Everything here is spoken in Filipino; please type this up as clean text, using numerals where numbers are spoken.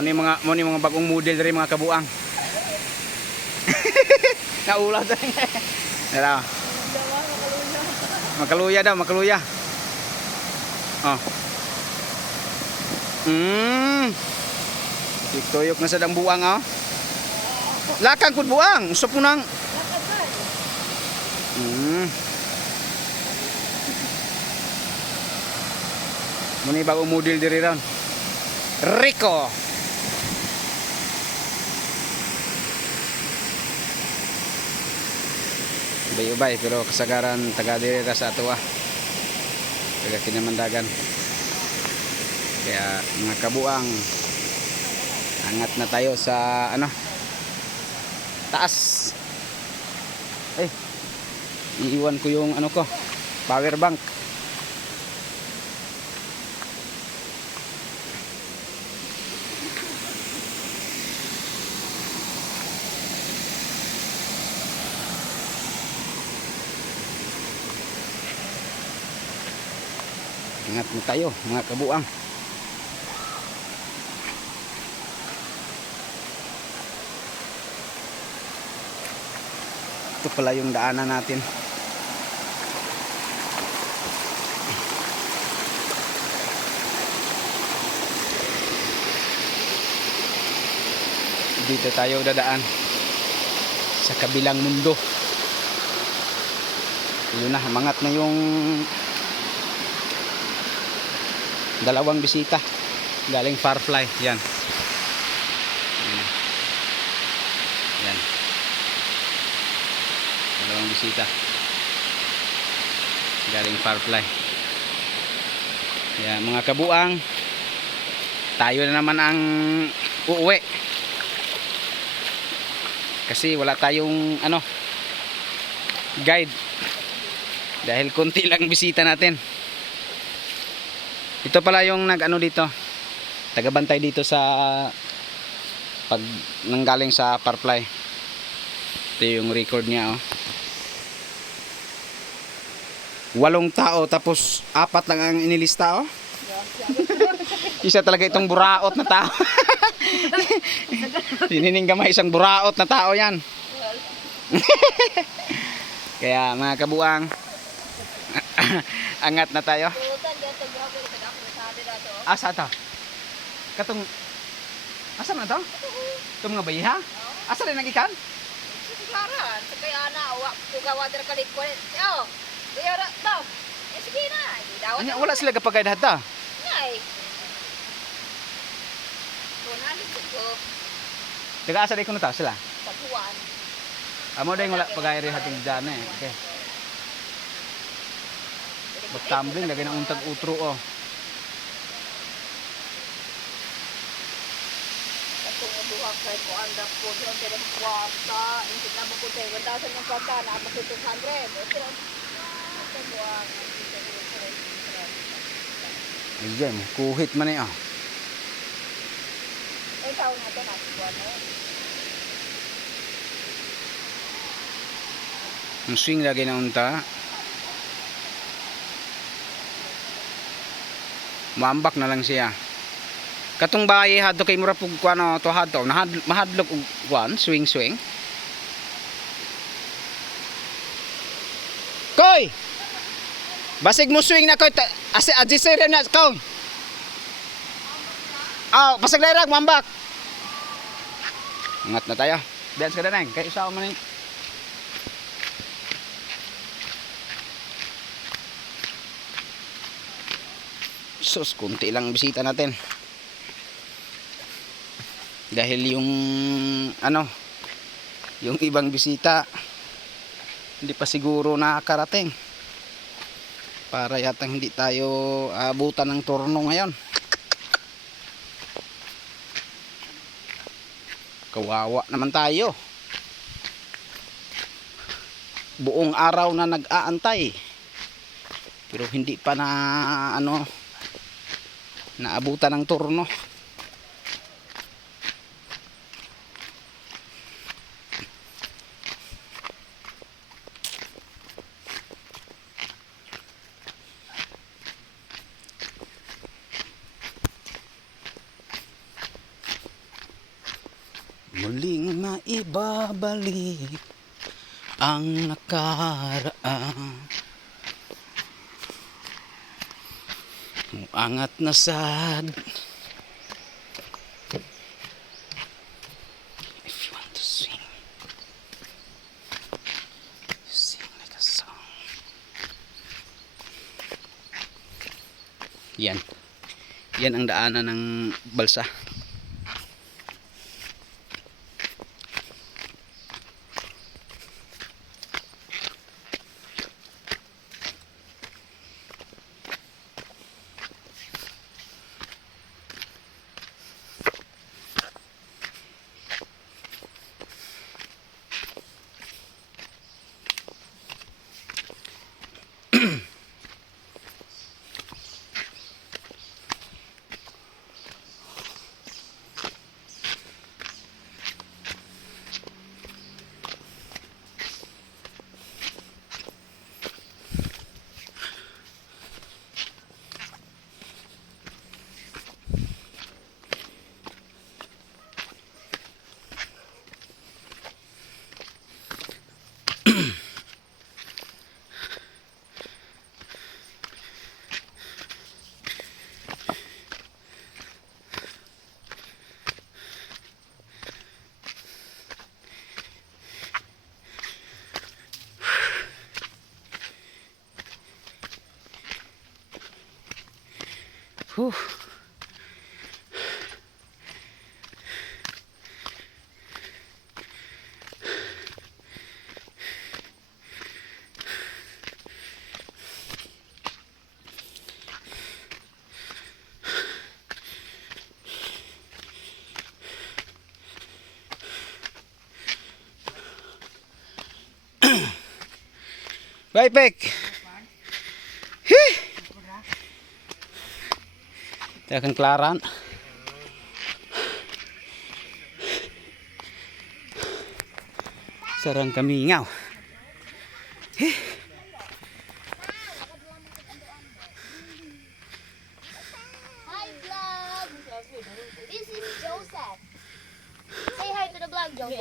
Muni mga bagong model rin mga kabuang. Naulaw sa nga. Dala. Makaluya daw, makaluya. Oh. Tuyok na sa dang buang oh. Lakang kud buang, usap mo nang. Muni bagong model diri ron. Rico. Ubay-ubay pero kasagaran taga diri ra sa ato taga Kinamandagan. Kaya mga kabuang, angat na tayo sa ano, taas. Iiwan ko yung ano ko, power bank. Ingat mo tayo mga kabuang. Ito pala yung daanan natin. Dito tayo dadaan sa kabilang mundo. Yun na, mangat na yung dalawang bisita galing Firefly. Yan. Yan. Dalawang bisita galing Firefly. Yan mga kabuang, tayo na naman ang uuwi kasi wala tayong ano, guide dahil konti lang bisita natin. Ito pala yung nag-ano dito, tagabantay dito sa pag nanggaling sa Firefly. Ito yung record niya oh. 8 tao tapos 4 lang ang inilista oh. Isa talaga itong buraot na tao. Hinining gamay isang buraot na tao yan. Kaya mga kabuang, angat na tayo. Asa ta? Katong asa na to? Itong mga bayiha? Asa rin nagikan? Klaran, kay ana wa kugawader kalit ko. Yo. Diyara daw. Sige na. Anya wala sila kapagay data. Ngay. Tunali ko. Taga asa di ko na ta sila? Sa buwan. Amo dai wala pagay ri hating dana eh. Okay. Magtambling lagi ng untag utro oh. Duha kay ko anda po sa pero kwarta, hindi na mo ko tayo 1,000 ng kwarta na ako 200. Pero Ayan, kuhit man eh oh. ay taon na to na buwan. Ang swing lagi na unta. Maambak na lang siya. Katong bayi hadto kay mura pug kuano to hadto mahadlok og kuan swing. Koy. Basig mo swing na koy ase adjusted na koy. Pasag lerag mambak. Ingat na tayo. Dance ka na nang kay usaw man ni. Sus, kunti lang bisita natin. Dahil yung ano, yung ibang bisita hindi pa siguro nakakarating. Para yatang hindi tayo abutan ng turno ngayon. Kawawa naman tayo. Buong araw na nag-aantay. Pero hindi pa na ano, naabutan ng turno. muling maibabalik ang nakaraan. Angat na sad. If you want to sing, you sing like a song. Yan. Yan ang daanan ng balsa. Whew. Bye, Pek. Akan kelaran. Sarang kami ngaw. Hi vlog! This is Joseph. Say hi to the vlog, Joseph.